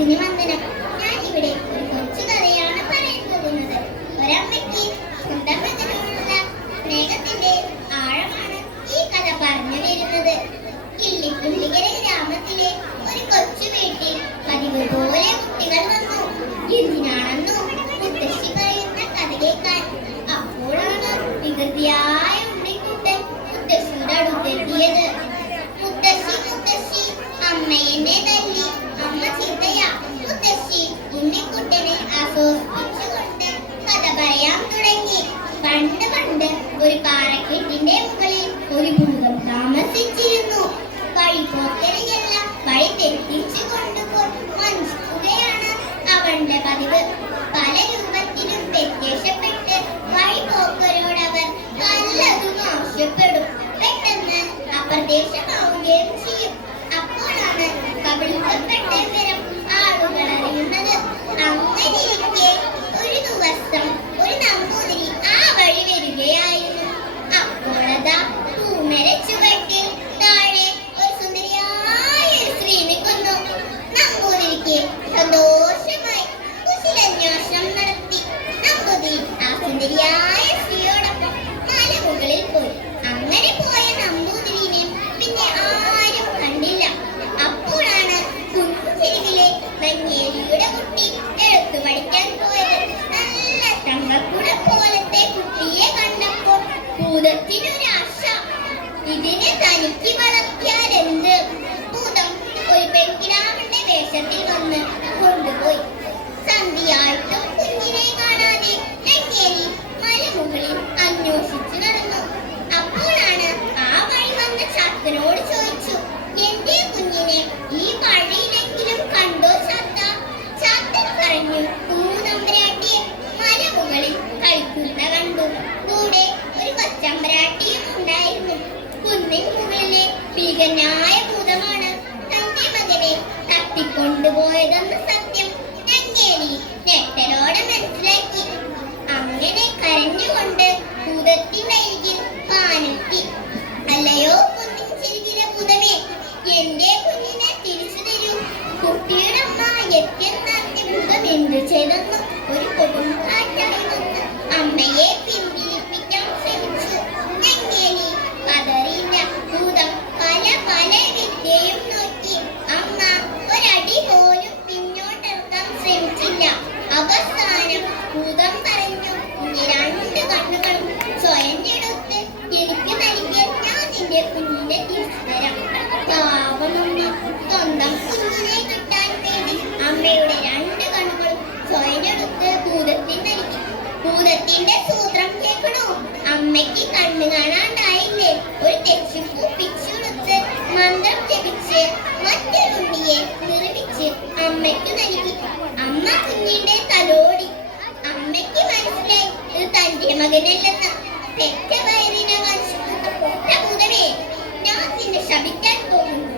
ജ്ഞാനത്തിന് വന്ദനം. ഞാൻ ഇവിടെ ഒരു കൊച്ചു കഥയാണ് പറയാൻ പോകുന്നത്. ഒരമ്മയ്ക്ക് സ്വന്തം മകനോടുള്ള സ്നേഹത്തിന്റെ ആഴമാണ് ഈ കഥ പറഞ്ഞു തരുന്നത്. കിള്ളിപ്പുള്ളിക്കര ഗ്രാമത്തിലെ ഒരു കൊച്ചു വീട്ടിൽ പതിവ് പോലെ കുട്ടികൾ വന്നു. എന്തിനാണെന്നോ മുത്തശ്ശി പറയുന്ന കഥ കേൾക്കാൻ. അപ്പോഴാണ് വികൃതിയായ ഉണ്ണിക്കുട്ടൻ മുത്തശ്ശിയുടെ അടുത്തെത്തിയത്. മുത്തശ്ശി മുത്തശ്ശി, അമ്മയെന്നെ തല്ലി, അമ്മ ചീത്തയാ. മുത്തശ്ശി ഉണ്ണിക്കുട്ടനെ ആശ്വസിപ്പിച്ചുകൊണ്ട് കഥ പറയാൻ തുടങ്ങി. പണ്ട് പണ്ട് ഒരു പാറക്കെട്ടിന്റെ മുകളിൽ ഒരു ഭൂതം താമസിച്ചിരുന്നു. വഴിപോക്കരെയെല്ലാം വഴി തെറ്റിച്ചു കൊണ്ടുപോയി വഞ്ചിക്കുകയാണ് അവന്റെ പതിവ്. പല രൂപത്തിലും വ്യത്യാസപ്പെട്ട് വഴിപോക്കരോടവർ നല്ലതും ആവശ്യപ്പെടും. പെട്ടെന്ന് അപ്രത്യക്ഷമാവുകയും ചെയ്യും. അപ്പോഴാണ് കബളിക്കപ്പെട്ട വിവരം ആളുകൾ അറിയുന്നത്. അങ്ങനെയിരിക്കെ ഒരു ദിവസം ഒരു നമ്പൂതിരി ആ വഴി വരികയായിരുന്നു. അപ്പോഴതാ പൂമരച്ചുവട്ടിൽ താഴെ ഒരു സുന്ദരിയായ ഒരു സ്ത്രീ നിൽക്കുന്നു. നമ്പൂതിരിക്ക് സന്തോഷമായി കുശലാന്വേഷണം നടത്തി. നമ്പൂതിരി ആ സുന്ദരിയായ സ്ത്രീയോടൊപ്പം മലമുകളിൽ പോയി. അങ്ങനെ പോയ നമ്പൂതിരിനെ പിന്നെ ആരും കണ്ടില്ല. അപ്പോഴാണ് കുഞ്ചെരുവിലെ മഞ്ഞേരിയുടെ കുട്ടി എഴുത്തു പഠിക്കാൻ പോയത്. നല്ല തങ്കക്കുട പോലത്തെ കുട്ടിയെ കണ്ടപ്പോൾ ഭൂതത്തിനൊരാശ. ഇതിനെ തനിക്ക് വളർത്തിയാൽ എന്ത്? ഭൂതം ഒരു പെൺകിടാവിന്റെ വേഷത്തിൽ വന്ന് കൊണ്ടുപോയി. സന്ധ്യയായിട്ടും കുഞ്ഞിനെ കാണാതെ മഞ്ഞേരി മലമുകളിൽ അന്വേഷിച്ചു നടന്നു. അപ്പോഴാണ് ആ വഴി വന്ന ചാത്തനോട് ചോദിച്ചു, എന്റെ കുഞ്ഞിനെ ഈ വഴിയിലെങ്കിലും കണ്ടോ ചാത്ത? ചാത്തൻ പറഞ്ഞു, പൂതമ്പരാട്ടിയെ മലമുകളിൽ കളിക്കുന്ന കണ്ടു. കൂടെ ഒരു കൊച്ചമ്പരാട്ടിയും ഉണ്ടായിരുന്നു. കുന്നിൻ മുകളിലെ ഭീകരനായ ഭൂതമാണ് തന്റെ മകനെ തട്ടിക്കൊണ്ടുപോയതെന്ന് സത്യം നങ്ങേലി ഞെട്ടലോടെ മനസ്സിലാക്കി. അങ്ങനെ കരഞ്ഞുകൊണ്ട് ഭൂതത്തിന്റെ അരികിൽ പാനെത്തി. അല്ലയോ കുന്നിൻ ചെരുവിലെ ഭൂതമേ, എന്റെ കുഞ്ഞിനെ തിരിച്ചു തരൂ. കുട്ടിയുടെ അമ്മ എത്തിയെന്നറിഞ്ഞ ഭൂതം എന്തു ചെയ്തെന്നു ഒരു കൊടുങ്കാറ്റായി വന്ന് അമ്മയെ പിന്തിരിപ്പിക്കാൻ ശ്രമിച്ചു. നങ്ങേലി പതറിയില്ല. ഭൂതം പല പല വിദ്യയും നോക്കി. അമ്മ ഒരടി പോലും പിന്നോട്ടിറക്കാൻ ശ്രമിച്ചില്ല. അവസാനം ഭൂതം പറഞ്ഞു, ഇനി രണ്ട് കണ്ണുകളും സ്വയം എടുത്ത് എനിക്ക് നൽകിയ ഞാൻ നിന്റെ കുഞ്ഞിനെ തിരിച്ചു തരാം. പാവമമ്മ സ്വന്തം കുഞ്ഞിനെ കിട്ടാൻ വേണ്ടി അമ്മയുടെ രണ്ട് കണ്ണുകളും സ്വയം എടുത്ത് ഭൂതത്തിന് നൽകി. ഭൂതത്തിന്റെ സൂത്രം കേൾക്കണോ? അമ്മയ്ക്ക് കണ്ണു കാണാണ്ടായില്ലേ? ഒരു തെച്ചിപ്പൂ പിച്ചെടുത്ത് മന്ത്രം ജപിച്ച് മറ്റൊരുണ്ണിയെ നിർമ്മിച്ച് അമ്മയ്ക്ക് നൽകി. അമ്മ കുഞ്ഞിന്റെ തലോടി. അമ്മയ്ക്ക് മനസ്സിലായി ഇത് തന്റെ മകനല്ലെന്ന്. പെറ്റ വയറിനെ വഞ്ചിക്കുന്ന പൊട്ട ഭൂതമേ, ഞാൻ നിന്നെ ശപിക്കാൻ പോകുന്നു.